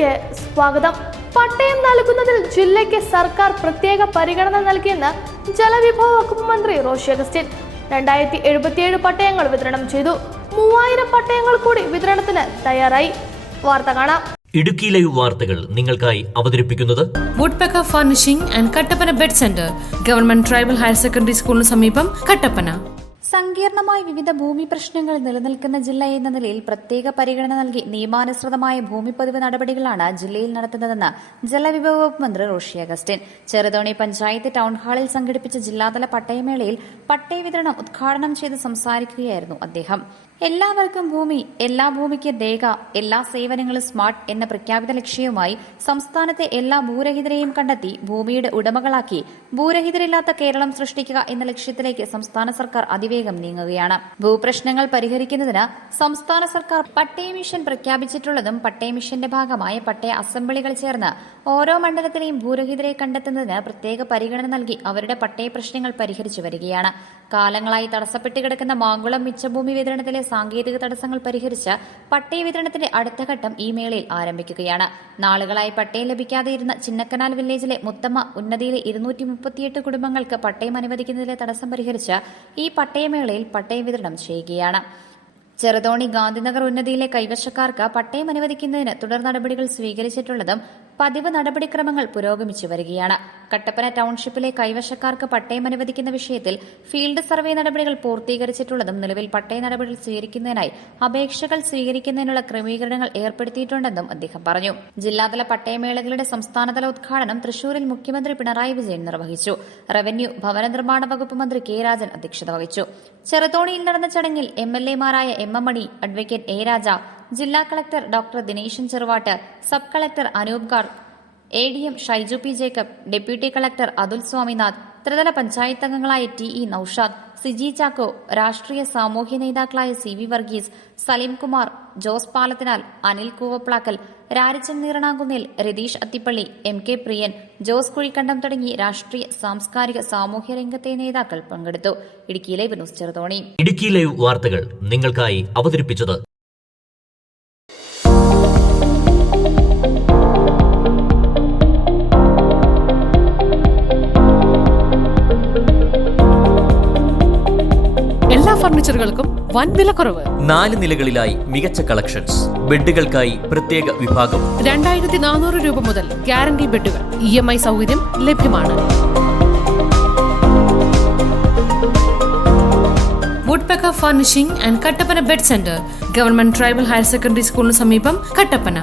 ന്യൂസിലേക്ക് സ്വാഗതം. പട്ടയം നൽകുന്നതിൽ ജില്ലയ്ക്ക് സർക്കാർ പ്രത്യേക പരിഗണന നൽകിയെന്ന് ജലവിഭവ വകുപ്പ് മന്ത്രി റോഷി അഗസ്റ്റിൻ. 2077 പട്ടയങ്ങൾ വിതരണം ചെയ്തു. 3000 പട്ടയങ്ങൾ കൂടി വിതരണത്തിന് തയ്യാറായി. വാർത്ത കാണാം. ഇടുക്കി ലൈവ് വാർത്തകൾ നിങ്ങൾക്കായി അവതരിപ്പിക്കുന്നത് woodpecker furnishing and Kattappana bed centre, government tribal higher secondary സ്കൂളിന് സമീപം, കട്ടപ്പന. സങ്കീർണമായ വിവിധ ഭൂമി പ്രശ്നങ്ങൾ നിലനിൽക്കുന്ന ജില്ല എന്ന നിലയിൽ പ്രത്യേക പരിഗണന നൽകി നിയമാനുസൃതമായ ഭൂമിപ്പതിവ് നടപടികളാണ് ജില്ലയിൽ നടത്തുന്നതെന്ന് ജലവിഭവ വകുപ്പ് മന്ത്രി റോഷി അഗസ്റ്റിൻ ചെറുതോണി പഞ്ചായത്ത് ടൗൺ ഹാളിൽ സംഘടിപ്പിച്ച ജില്ലാതല പട്ടയമേളയിൽ പട്ടയ വിതരണം ഉദ്ഘാടനം ചെയ്ത് സംസാരിക്കുകയായിരുന്നു അദ്ദേഹം. എല്ലാവർക്കും ഭൂമി, എല്ലാ ഭൂമിക്ക് രേഖ, എല്ലാ സേവനങ്ങളും സ്മാർട്ട് എന്ന പ്രഖ്യാപിത ലക്ഷ്യവുമായി സംസ്ഥാനത്തെ എല്ലാ ഭൂരഹിതരെയും കണ്ടെത്തി ഭൂമിയുടെ ഉടമകളാക്കി ഭൂരഹിതരില്ലാത്ത കേരളം സൃഷ്ടിക്കുക എന്ന ലക്ഷ്യത്തിലേക്ക് സംസ്ഥാന സർക്കാർ അതിവേഗം നീങ്ങുകയാണ്. ഭൂപ്രശ്നങ്ങൾ പരിഹരിക്കുന്നതിന് സംസ്ഥാന സർക്കാർ പട്ടയ മിഷൻ പ്രഖ്യാപിച്ചിട്ടുള്ളതും പട്ടയ മിഷന്റെ ഭാഗമായ പട്ടയ അസംബ്ലികൾ ചേർന്ന് ഓരോ മണ്ഡലത്തിലെയും ഭൂരഹിതരെ കണ്ടെത്തുന്നതിന് പ്രത്യേക പരിഗണന നൽകി അവരുടെ പട്ടയ പ്രശ്നങ്ങൾ പരിഹരിച്ചു വരികയാണ്. കാലങ്ങളായി തടസ്സപ്പെട്ട് കിടക്കുന്ന മാങ്കുളം മിച്ചഭൂമി വിതരണത്തിലെ സാങ്കേതിക തടസ്സങ്ങൾ പരിഹരിച്ച് പട്ടയ വിതരണത്തിന്റെ അടുത്ത ഘട്ടം ഈ മേളയിൽ ആരംഭിക്കുകയാണ്. നാളുകളായി പട്ടയം ലഭിക്കാതെ ഇരുന്ന ചിന്നക്കനാൽ വില്ലേജിലെ മുത്തമ്മ ഉന്നതിയിലെ 238 കുടുംബങ്ങൾക്ക് പട്ടയം അനുവദിക്കുന്നതിലെ തടസ്സം പരിഹരിച്ച് ഈ പട്ടയമേളയിൽ പട്ടയം വിതരണം ചെയ്യുകയാണ്. ചെറുതോണി ഗാന്ധിനഗർ ഉന്നതിയിലെ കൈവശക്കാർക്ക് പട്ടയം അനുവദിക്കുന്നതിന് തുടർ നടപടികൾ സ്വീകരിച്ചിട്ടുള്ളതും പതിവ് നടപടിക്രമങ്ങൾ പുരോഗമിച്ചു വരികയാണ്. കട്ടപ്പന ടൌൺഷിപ്പിലെ കൈവശക്കാർക്ക് പട്ടയം അനുവദിക്കുന്ന വിഷയത്തിൽ ഫീൽഡ് സർവേ നടപടികൾ പൂർത്തീകരിച്ചിട്ടുള്ളതും നിലവിൽ പട്ടയ നടപടികൾ സ്വീകരിക്കുന്നതിനായി അപേക്ഷകൾ സ്വീകരിക്കുന്നതിനുള്ള ക്രമീകരണങ്ങൾ ഏർപ്പെടുത്തിയിട്ടുണ്ടെന്നും അദ്ദേഹം പറഞ്ഞു. ജില്ലാതല പട്ടയമേളകളുടെ സംസ്ഥാനതല ഉദ്ഘാടനം തൃശൂരിൽ മുഖ്യമന്ത്രി പിണറായി വിജയൻ നിർവഹിച്ചു. റവന്യൂ ഭവന നിർമ്മാണ വകുപ്പ് മന്ത്രി കെ രാജൻ അധ്യക്ഷത വഹിച്ചു. ചെറുതോണിയിൽ നടന്ന ചടങ്ങിൽ MLA-മാരായ M M Mani, advocate A Raja, ജില്ലാ collector doctor Dineshan Cheruvattu, sub collector Anoop Garg, ADM Shaiju P Jacob, deputy collector Athul Swaminath, ത്രിതല പഞ്ചായത്ത് അംഗങ്ങളായ TE നൌഷാദ്, സിജി ചാക്കോ, രാഷ്ട്രീയ സാമൂഹ്യ നേതാക്കളായ CV വർഗീസ്, സലീം കുമാർ, ജോസ് പാലത്തിനാൽ, അനിൽ കൂവപ്ലാക്കൽ, രാരിച്ചൻ നീറണാകുന്നിൽ, രതീഷ് അത്തിപ്പള്ളി, MK പ്രിയൻ, ജോസ് കുഴിക്കണ്ടം തുടങ്ങി രാഷ്ട്രീയ, സാംസ്കാരിക, സാമൂഹ്യ രംഗത്തെ നേതാക്കൾ പങ്കെടുത്തു. Idukki live news Cheruthoni. Idukki live വാർത്തകൾ നിങ്ങൾക്കായി അവതരിപ്പിച്ചത് എല്ലാ ഫർണിച്ചറുകൾക്കും വൻ വിലക്കുറവ്. 4 നിലകളിലായി മികച്ച കളക്ഷൻസ്. ബെഡുകൾക്കായി പ്രത്യേക വിഭാഗം. 2400 രൂപ മുതൽ ഗ്യാരണ്ടി ബെഡുകൾ. EMI സൗകര്യം ലഭ്യമാണ്. Woodpecker furnishing and Kattappana bed centre, government tribal higher secondary സ്കൂളിന് സമീപം, കട്ടപ്പന.